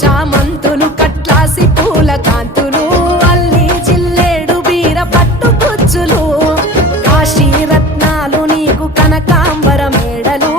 చామంతులు కట్లాసి పూల కాంతులు అల్లి జిల్లేడు బీర పట్టు కుచ్చులు కాశీ నీకు కనకాంబర మేడలు